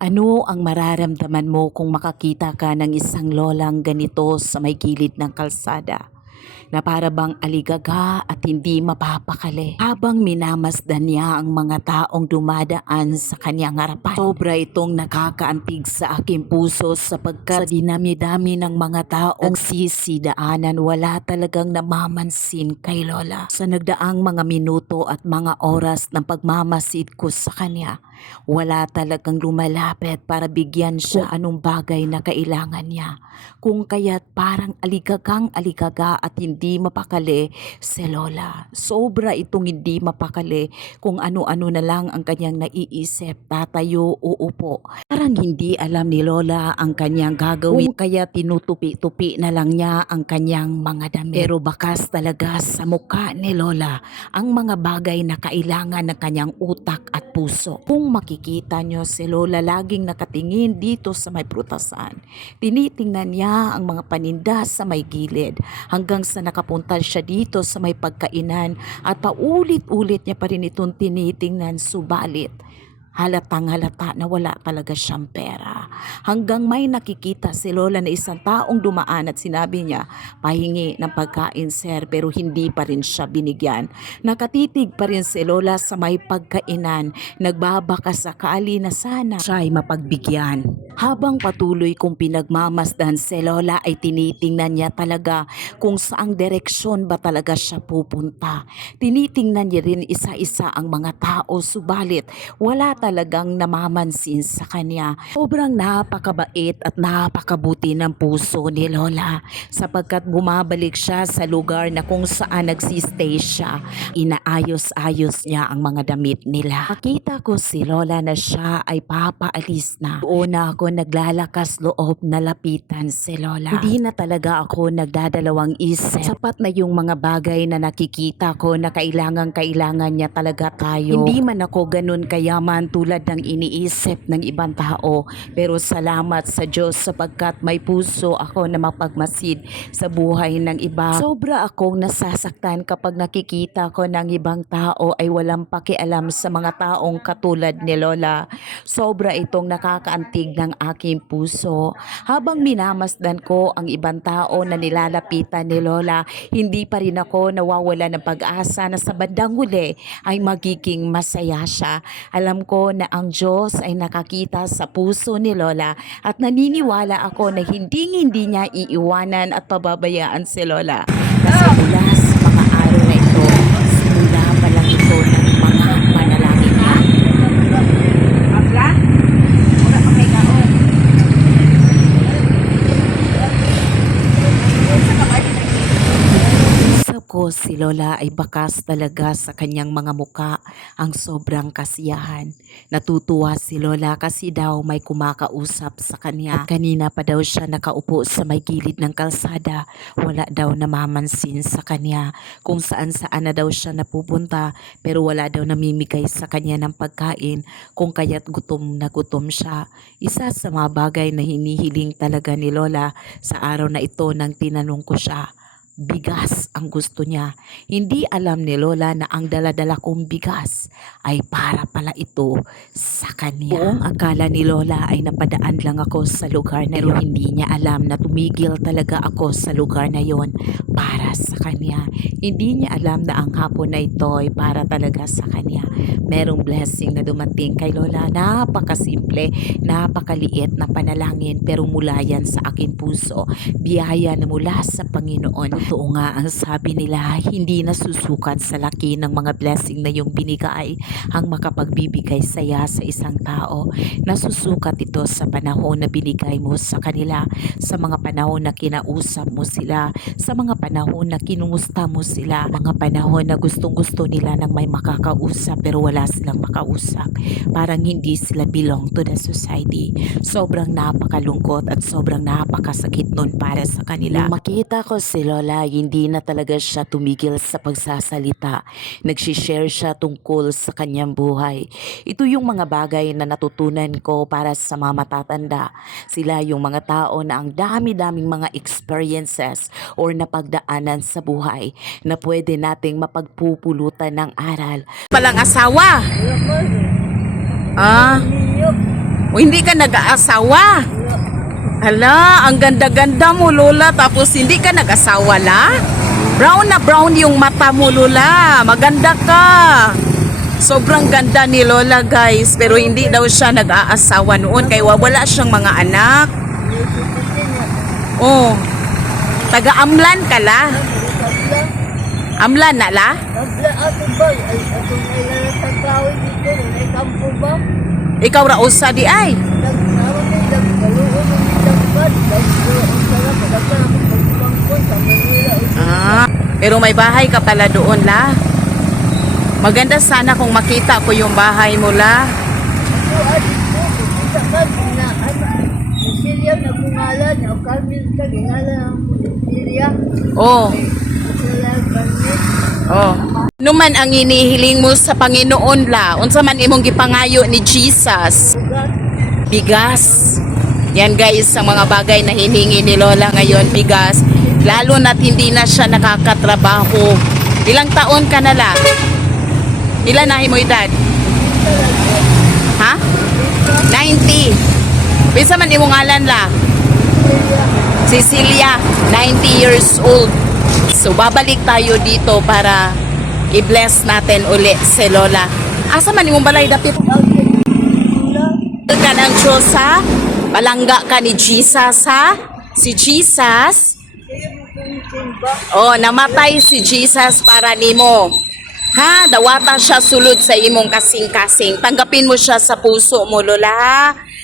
Ano ang mararamdaman mo kung makakita ka ng isang lolang ganito sa may gilid ng kalsada? Na para bang aligaga at hindi mapapakali habang minamasdan niya ang mga taong dumadaan sa kanyang harapan. Sobra itong nakakaantig sa aking puso sapagkat sa dinami-dami ng mga taong nagsisidaanan, wala talagang namamansin kay Lola. Sa nagdaang mga minuto at mga oras ng pagmamasid ko sa kanya, wala talagang lumalapit para bigyan siya anong bagay na kailangan niya. Kung kaya't parang aligagang aligaga at hindi mapakali si Lola. Sobra itong hindi mapakali, kung ano-ano na lang ang kanyang naiisip, tatayo, uupo. Parang hindi alam ni Lola ang kanyang gagawin, kaya tinutupi-tupi na lang niya ang kanyang mga damit. Pero bakas talaga sa mukha ni Lola ang mga bagay na kailangan ng kanyang utak at puso. Kung makikita nyo si Lola laging nakatingin dito sa may prutasan, tinitingnan niya ang mga paninda sa may gilid hanggang sa nakapunta siya dito sa may pagkainan at paulit-ulit niya pa rin itong tinitingnan, subalit halatang halata na wala talaga siyang pera. Hanggang may nakikita si Lola na isang taong dumaan at sinabi niya, pahingi ng pagkain sir, pero hindi pa rin siya binigyan. Nakatitig pa rin si Lola sa may pagkainan, nagbabaka sakali na sana siya ay mapagbigyan. Habang patuloy kong pinagmamasdan si Lola ay tinitingnan niya talaga kung saang direksyon ba talaga siya pupunta. Tinitingnan niya rin isa-isa ang mga tao, subalit wala talagang namamansin sa kanya. Sobrang napakabait at napakabuti ng puso ni Lola sapagkat bumabalik siya sa lugar na kung saan nagsistay siya. Inaayos-ayos niya ang mga damit nila. Makita ko si Lola na siya ay papaalis na. Doon na ako naglalakas loob na lapitan si Lola. Hindi na talaga ako nagdadalawang isip. Sapat na yung mga bagay na nakikita ko na kailangan niya talaga tayo. Hindi man ako ganun kayaman tulad ng iniisip ng ibang tao, pero salamat sa Diyos sapagkat may puso ako na mapagmasid sa buhay ng iba. Sobra akong nasasaktan kapag nakikita ko ng ibang tao ay walang pakialam sa mga taong katulad ni Lola. Sobra itong nakakaantig ng aking puso. Habang minamasdan ko ang ibang tao na nilalapitan ni Lola, hindi pa rin ako nawawala ng pag-asa na sa bandang huli ay magiging masaya siya. Alam ko na ang Diyos ay nakakita sa puso ni Lola at naniniwala ako na hindi niya iiwanan at pababayaan si Lola. Kasi mula sa mga araw na ito, simula pa lang ito ng mga panalangin niya. Ko si Lola ay bakas talaga sa kanyang mga muka ang sobrang kasiyahan. Natutuwa si Lola kasi daw may kumakausap sa kanya. At kanina pa daw siya nakaupo sa may gilid ng kalsada. Wala daw namamansin sa kanya kung saan na daw siya napupunta, pero wala daw namimigay sa kanya ng pagkain, kung kaya't gutom na gutom siya. Isa sa mga bagay na hinihiling talaga ni Lola sa araw na ito nang tinanong ko siya, bigas ang gusto niya. Hindi alam ni Lola na ang daladala kong bigas ay para pala ito sa kanya. Buong akala ni Lola ay napadaan lang ako sa lugar na yun. Hindi niya alam na tumigil talaga ako sa lugar na yon para sa kanya. Hindi niya alam na ang hapon na ito ay para talaga sa kanya. Merong blessing na dumating kay Lola. Napakasimple, napakaliit na panalangin, pero mula yan sa aking puso. Biyaya na mula sa Panginoon. Totoo nga ang sabi nila, hindi nasusukat sa laki ng mga blessing na yung binigay ang makapagbibigay saya sa isang tao. Nasusukat ito sa panahon na binigay mo sa kanila, sa mga panahon na kinausap mo sila, sa mga panahon na kinumusta mo sila, mga panahon na gustong-gusto nila ng may makakausap pero wala silang makausap. Parang hindi sila belong to the society. Sobrang napakalungkot at sobrang napakasakit nun para sa kanila. Nung makita ko si Lola, hindi na talaga siya tumigil sa pagsasalita. Nagsishare siya tungkol sa kanyang buhay. Ito yung mga bagay na natutunan ko para sa mga matatanda. Sila yung mga tao na ang dami-daming mga experiences or napagdaanan sa buhay na pwede nating mapagpupulutan ng aral. Palang asawa. Ah, O hindi ka nag-aasawa? Hala, ang ganda-ganda mo, Lola. Tapos hindi ka nag-asawa, la? Brown na brown yung mata mo, Lola. Maganda ka. Sobrang ganda ni Lola, guys. Pero hindi daw siya nag-aasawa noon. Kaya wala siyang mga anak. Oh. Taga-Amlan ka, la? Amlan na, la? Ikaw rausa di ay. Pero may bahay ka pala doon, la. Maganda sana kung makita ko yung bahay mo, la. Oh. Oh. Ano man ang inihiling mo sa Panginoon, la? Unsa man imong gipangayo ni Jesus? Bigas. Yan, guys, ang mga bagay na hiningi ni Lola ngayon, bigas. Lalo na't hindi na siya nakakatrabaho. Ilang taon ka na, la? Ilan na mo edad? Ha? 90. Bisa man imong ngalan, la? Cecilia, 90 years old. So, babalik tayo dito para i-bless natin uli si Lola. Asa man imong balay dapit? Ka ng Diyos, ha? Palangga ka ni Jesus, ha? Si Jesus. Oh, namatay si Jesus para nimo. Ha? Dawata siya sulod sa imong kasing-kasing. Tanggapin mo siya sa puso mo, Lola, ha?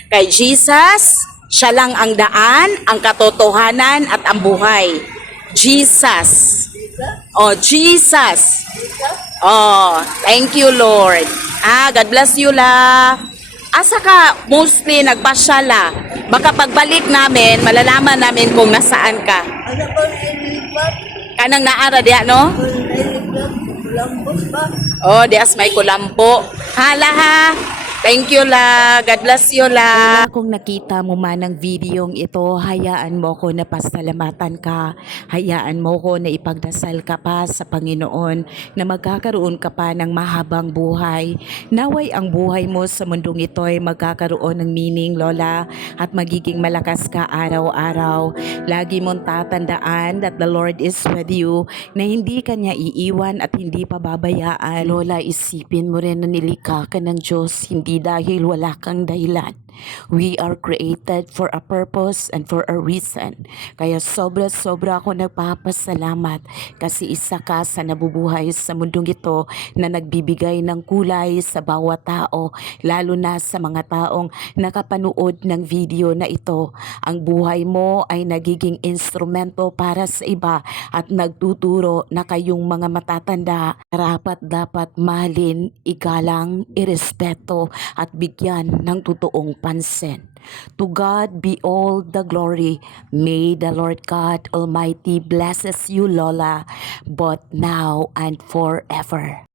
Kay Jesus, siya lang ang daan, ang katotohanan at ang buhay. Jesus. Oh, Jesus. Oh, thank you, Lord. God bless you, la. Asa ka mostly nagpasyala? Baka pagbalik namin, malalaman namin kung nasaan ka. Kanang naara diya, no? Oh, dias may kulampo. Hala, ha? Thank you, la. God bless you, la. Kung nakita mo man ang videong ito, hayaan mo ko na pasalamatan ka. Hayaan mo ko na ipagdasal ka pa sa Panginoon na magkakaroon ka pa ng mahabang buhay. Naway ang buhay mo sa mundong ito ay magkakaroon ng meaning, Lola, at magiging malakas ka araw-araw. Lagi mong tatandaan that the Lord is with you, na hindi ka niya iiwan at hindi pababayaan. Lola, isipin mo rin na nilikha ka ng Diyos, hindi dahil wala kang dahilan. We are created for a purpose and for a reason. Kaya sobra-sobra ako nagpapasalamat kasi isa ka sa nabubuhay sa mundong ito na nagbibigay ng kulay sa bawat tao, lalo na sa mga taong nakapanood ng video na ito. Ang buhay mo ay nagiging instrumento para sa iba at nagtuturo na kayong mga matatanda dapat mahalin, igalang, irespeto at bigyan ng totoong pansin. To God be all the glory. May the Lord God Almighty blesses you, Lola, both now and forever.